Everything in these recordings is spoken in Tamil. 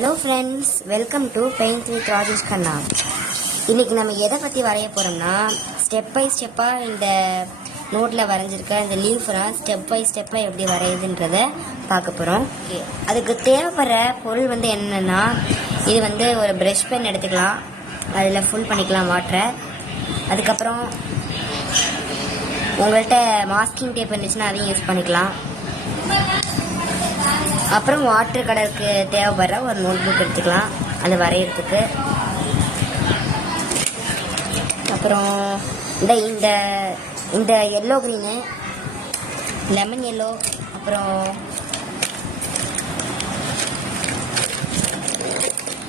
Hello friends, welcome to paint with Rajesh Kanna. இன்றைக்கி நம்ம எதை பற்றி வரைய போகிறோம்னா, ஸ்டெப் பை ஸ்டெப்பாக இந்த நோட்டில் வரைஞ்சிருக்க இந்த லீஃப்லாம் ஸ்டெப் பை ஸ்டெப்பாக எப்படி வரையுதுன்றதை பார்க்க போகிறோம். அதுக்கு தேவைப்படுற பொருள் என்னென்னா, இது ஒரு ப்ரஷ் பென் எடுத்துக்கலாம், அதில் ஃபுல் பண்ணிக்கலாம் வாட்டரை. அதுக்கப்புறம் உங்கள்கிட்ட மாஸ்கிங் டேப் இருந்துச்சுன்னா அதையும் யூஸ் பண்ணிக்கலாம். அப்புறம் வாட்டர் கலருக்கு தேவைப்படுற ஒரு நோட் புக் எடுத்துக்கலாம் அது வரைகிறதுக்கு. அப்புறம் இந்த இந்த எல்லோ க்ரீனு, லெமன் எல்லோ, அப்புறம்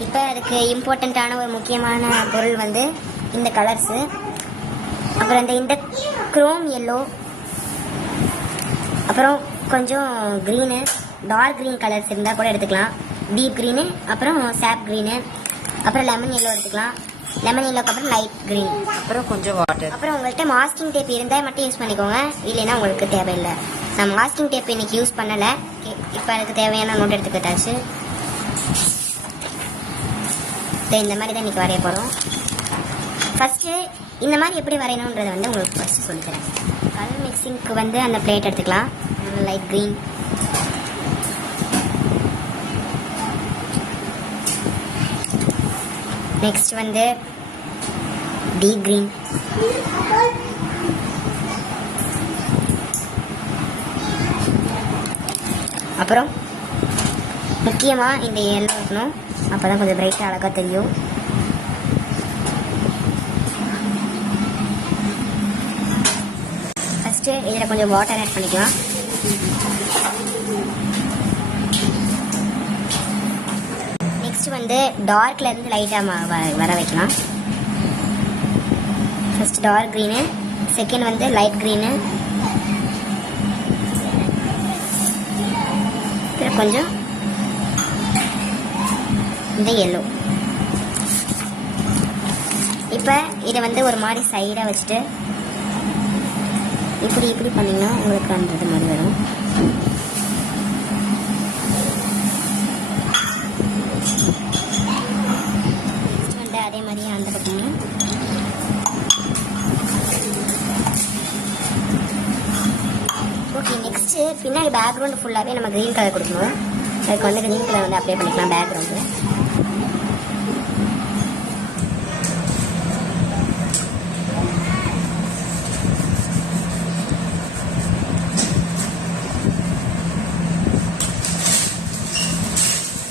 இப்போ அதுக்கு இம்பார்ட்டண்ட்டான ஒரு முக்கியமான பொருள் இந்த கலர்ஸு. அப்புறம் இந்த குரோம் எல்லோ, அப்புறம் கொஞ்சம் க்ரீனு, டார்க் க்ரீன் கலர்ஸ் இருந்தால் கூட எடுத்துக்கலாம். டீப் க்ரீனு, அப்புறம் சாப் க்ரீனு, அப்புறம் லெமன் எல்லோ எடுத்துக்கலாம். லெமன் எல்லோக்கு அப்புறம் லைட் க்ரீன், அப்புறம் கொஞ்சம் வாட்டர். அப்புறம் உங்கள்கிட்ட மாஸ்கிங் டேப் இருந்தால் மட்டும் யூஸ் பண்ணிக்கோங்க, இல்லைன்னா உங்களுக்கு தேவையில்லை. நான் மாஸ்கிங் டேப் இன்றைக்கி யூஸ் பண்ணலை. இப்போ அதுக்கு தேவையான நோட் எடுத்துக்கிட்டாச்சு. இந்த மாதிரி தான் இன்றைக்கி வரைய போகிறோம். ஃபஸ்ட்டு இந்த மாதிரி எப்படி வரையணுன்றதை உங்களுக்கு ஃபஸ்ட்டு சொல்லித்தரேன். கலர் மிக்சிங்க்கு அந்த பிளேட் எடுத்துக்கலாம், light green. Next deep green. அப்புறம் முக்கியமாக இந்த எல்லோ இருக்கணும், அப்போ தான் கொஞ்சம் பிரைட்டாக அழகாக தெரியும். ஃபஸ்ட்டு இதில் கொஞ்சம் வாட்டர் ஆட் பண்ணிக்கலாம். டார்க்ல இருந்து லைட்டாக வர வைக்கலாம். First dark green, second light green, அப்புறம் கொஞ்சம் இந்த எல்லோ. இப்போ இதை ஒரு மாதிரி சைடாக வச்சுட்டு இப்படி பண்ணிங்கன்னா உங்களுக்கு அந்த மாதிரி வரும். அதே மாதிரி அந்த பக்கமும். ஓகே, நெக்ஸ்ட்டு பின்னாடி பேக்ரவுண்டு ஃபுல்லாகவே நம்ம க்ரீன் கலர் கொடுக்கணும். அதுக்கு க்ரீன் கலர் அப்ளை பண்ணிக்கலாம் பேக்ரவுண்டு.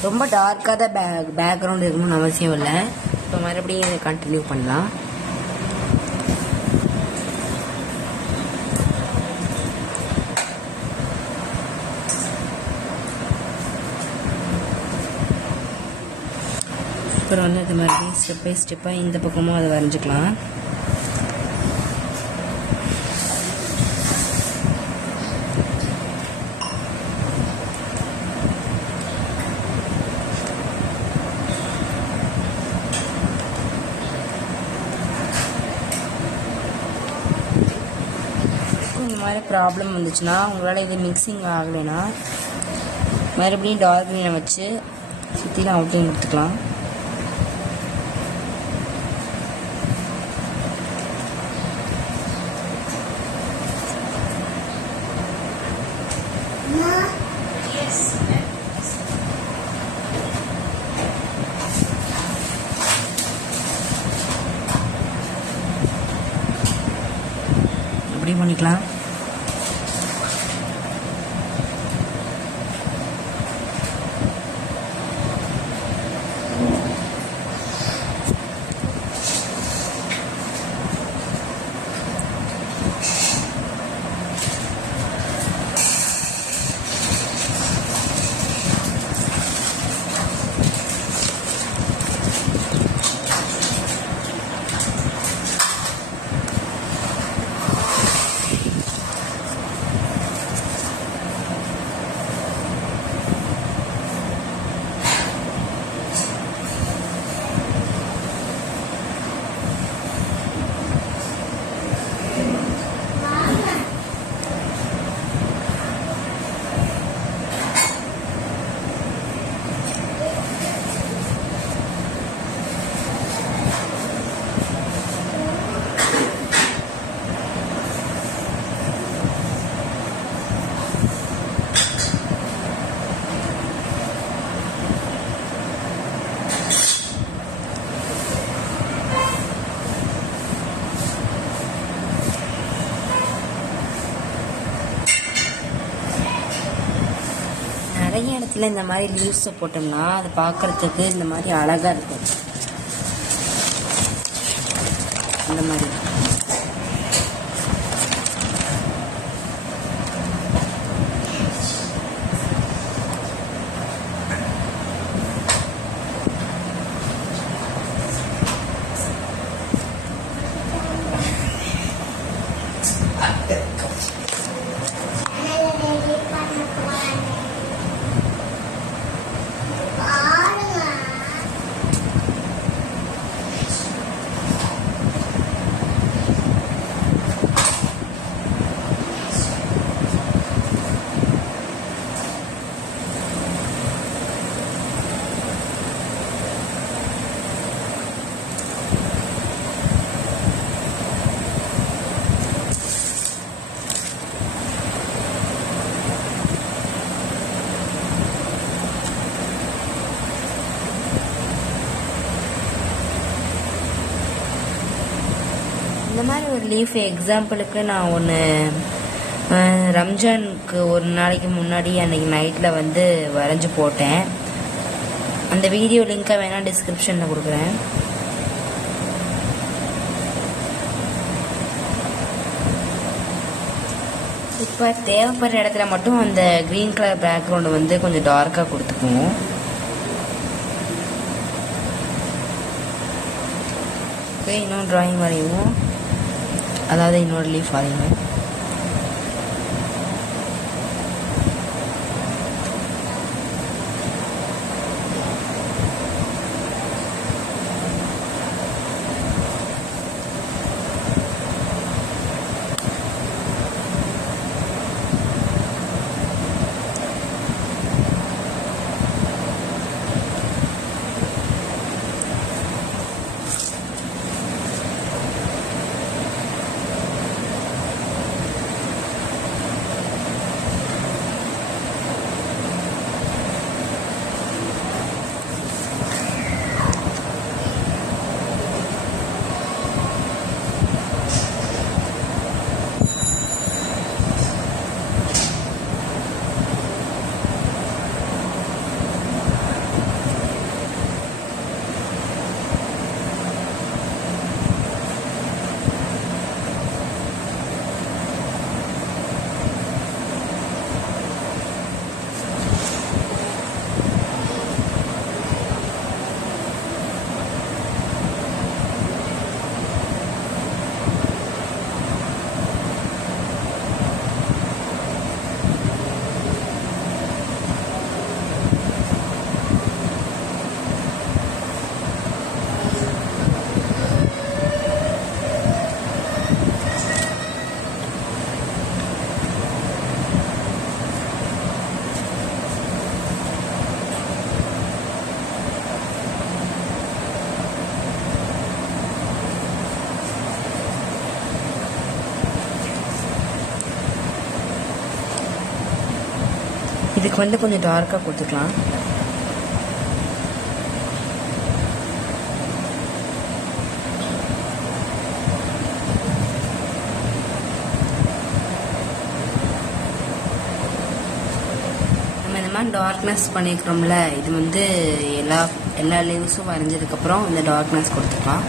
ரொம்ப டார்க்காக தான் பேக்ரவுண்ட் இருக்கணும்னு அவசியம் இல்லை. இப்போ மறுபடியும் இதை கண்டினியூ பண்ணலாம். அப்புறம் இது மாதிரி ஸ்டெப் பை ஸ்டெப்பாக இந்த பக்கமும் அதை வரைஞ்சிக்கலாம். இந்த மாதிரி ப்ராப்ளம் வந்துச்சுன்னா, உங்களால் இது மிக்சிங் ஆகலைன்னா மறுபடியும் டார்க் க்ரீனை வச்சு சுற்றிலும் அவுட்லைன் எடுத்துக்கலாம். இப்படி பண்ணிக்கலாம். வீட்டில் இந்த மாதிரி லீவ்ஸை போட்டோம்னா அது பார்க்குறதுக்கு இந்த மாதிரி அழகாக இருக்கும். இந்த மாதிரி இந்த மாதிரி ஒரு லீஃப் எக்ஸாம்பிளுக்கு நான் ஒன்று ரம்ஜானுக்கு ஒரு நாளைக்கு முன்னாடி அன்றைக்கி நைட்டில் வந்து வரைஞ்சி போட்டேன். அந்த வீடியோ லிங்க்கை வேணால் டிஸ்கிரிப்ஷனில் கொடுக்குறேன். இப்போ தேவைப்படுற இடத்துல மட்டும் அந்த க்ரீன் கலர் பேக்ரவுண்டு வந்து கொஞ்சம் டார்க்காக கொடுத்துக்குவோம். ஓகே, இன்னொரு ட்ராயிங் வரையுவோம். அதாவது இன்னொரு லீஃப் வரையுவோம். இதுக்கு வந்து கொஞ்சம் டார்க்காக கொடுத்துக்கலாம். நம்ம இந்த மாதிரி டார்க்னஸ் பண்ணியிருக்கிறோம்ல, இது வந்து எல்லா லீவ்ஸும் வரைஞ்சதுக்கப்புறம் இந்த டார்க்னஸ் கொடுத்துக்கலாம்.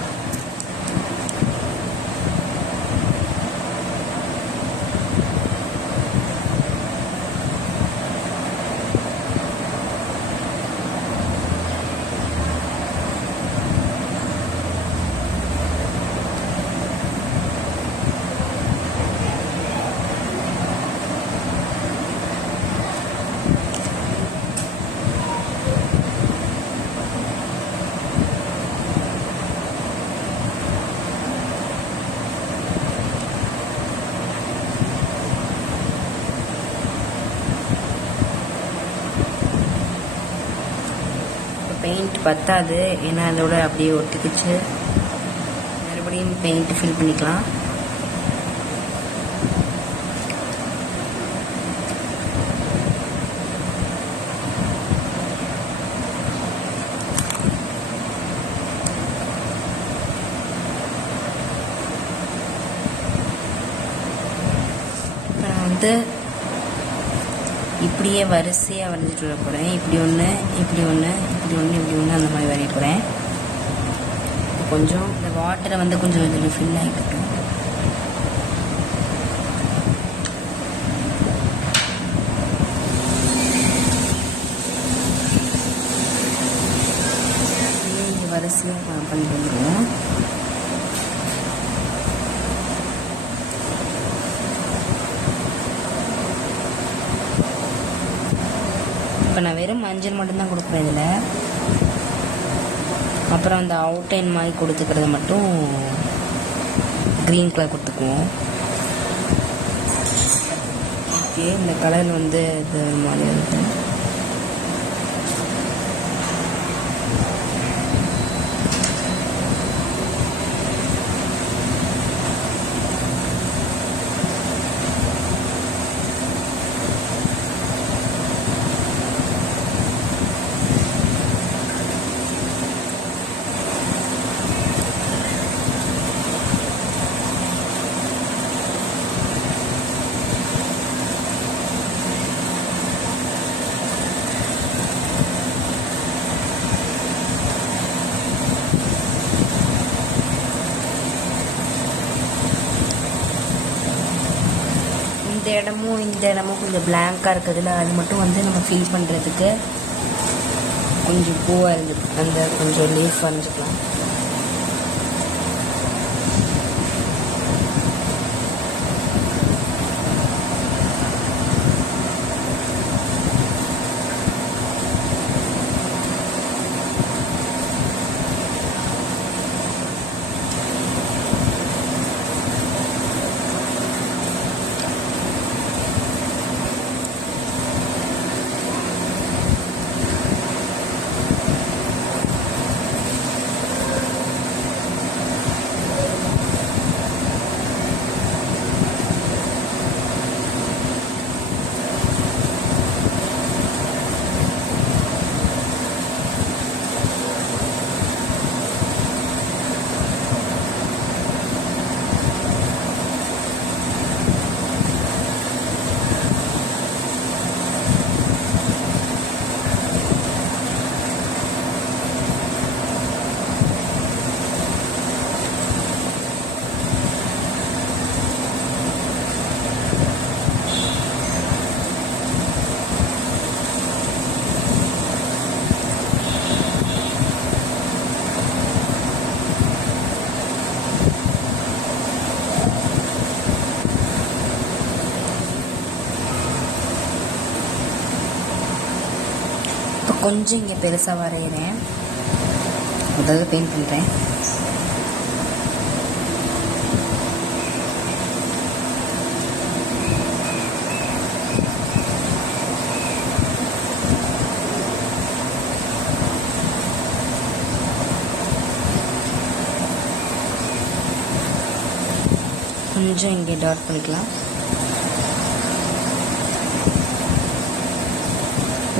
பெயிண்ட் பத்தாது, ஏன்னா அதோட அப்படியே ஒட்டிக்கிச்சு. மறுபடியும் பெயிண்ட் ஃபில் பண்ணிக்கலாம். இப்படியே வரிசையாக வரைஞ்சிட்டு வர போகிறேன். இப்படி ஒன்று, இப்படி ஒன்று, இப்படி ஒன்று, இப்படி ஒன்று, அந்த மாதிரி வரைய போகிறேன். கொஞ்சம் இந்த வாட்டரை வந்து கொஞ்சம் இதில் ஃபில் ஆகிக்கிட்டோம். வரிசையாக பண்ணிட்டு வந்துடுவோம். இப்போ நான் வெறும் மஞ்சள் மட்டும்தான் கொடுக்குறேன் இதில். அப்புறம் அந்த அவுட்லைன் மாதிரி கொடுத்துக்கிறத மட்டும் க்ரீன் கலர் கொடுத்துக்குவோம். ஓகே, இந்த கலர் வந்து இது மாதிரி வருது. இந்த இடமும் கொஞ்சம் பிளாங்காக இருக்குதுல்ல, அது மட்டும் வந்து நம்ம ஃபில் பண்ணுறதுக்கு கொஞ்சம் பூவாக இருந்துருக்கு. அந்த கொஞ்சம் லீஃப் வரைஞ்சிக்கலாம். கொஞ்சம் இங்கே பெருசாக வரைகிறேன், அதாவது பெயிண்ட் பண்ணுறேன். கொஞ்சம் இங்கே டாட் பண்ணிக்கலாம்.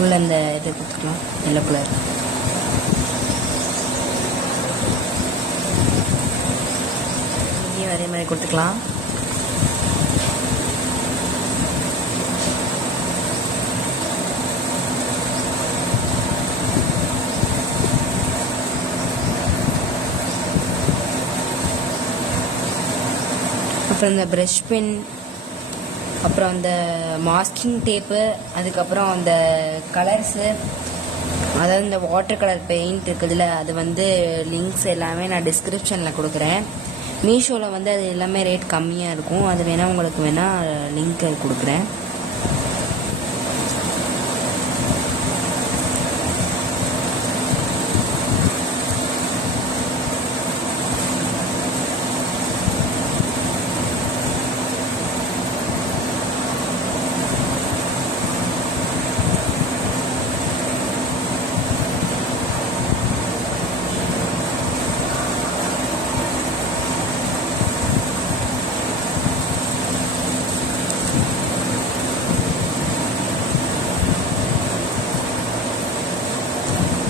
உள்ள இந்த இது கொடுத்துக்கலாம், எல்லோ கலர். இங்கேயும் அதே மாதிரி கொடுத்துக்கலாம். அப்புறம் இந்த ப்ரஷ் பென், அப்புறம் அந்த மாஸ்கிங் டேப்பு, அதுக்கப்புறம் அந்த கலர்ஸு, அதாவது இந்த வாட்டர் கலர் பெயிண்ட் இருக்குதுல்ல, அது வந்து லிங்க்ஸ் எல்லாமே நான் டிஸ்கிரிப்ஷனில் கொடுக்குறேன். மீஷோவில் வந்து அது எல்லாமே ரேட் கம்மியாக இருக்கும், அது வேணால் உங்களுக்கு வேணால் லிங்க் கொடுக்குறேன்.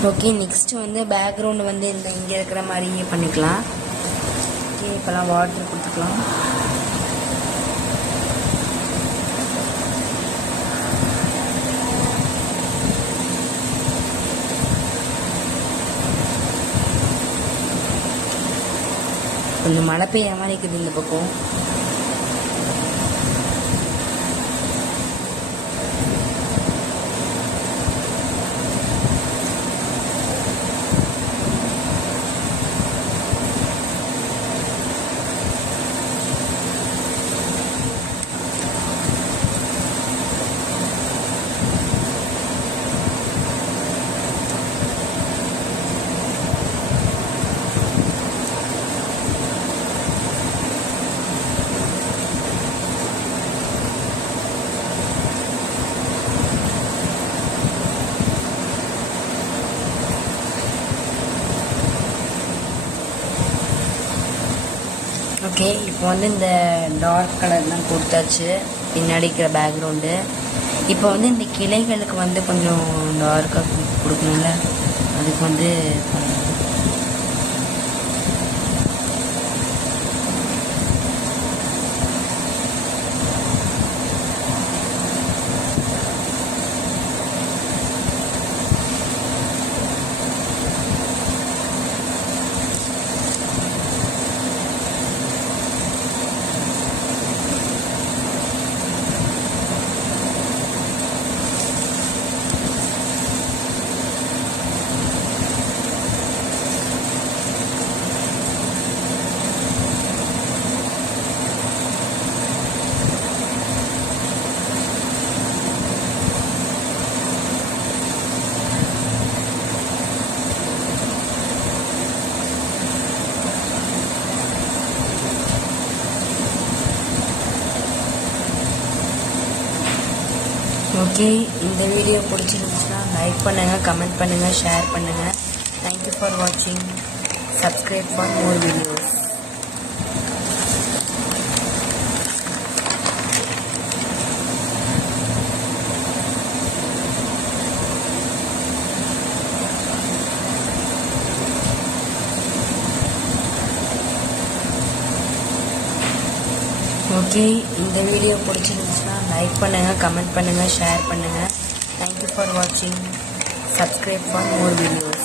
ஓகே, நெக்ஸ்ட்டு வந்து பேக்ரவுண்டு வந்து இந்த இங்கே இருக்கிற மாதிரியே பண்ணிக்கலாம். ஓகே, இப்போலாம் வாட்டர் கொடுத்துக்கலாம். கொஞ்சம் மழை பெய்யுற மாதிரி இருக்குது இந்த பக்கம். ஓகே, இப்போ வந்து இந்த டார்க் கலர்லாம் கொடுத்தாச்சு பின்னாடி இருக்கிற பேக்ரவுண்டு. இப்போ வந்து இந்த கிளைகளுக்கு வந்து கொஞ்சம் டார்க்காக கொடுக்கணும்ல, அதுக்கு வந்து ஓகே. இந்த வீடியோ பிடிச்சிருந்துச்சுன்னா லைக் பண்ணுங்கள், கமெண்ட் பண்ணுங்கள், ஷேர் பண்ணுங்கள். தேங்க்யூ ஃபார் வாட்சிங். Subscribe for more videos. Okay, இந்த வீடியோ பிடிச்சிருந்துச்சுன்னா லைக் பண்ணுங்கள், கமெண்ட் பண்ணுங்கள், ஷேர் பண்ணுங்கள். தேங்க்யூ ஃபார் வாட்சிங். Subscribe for more videos.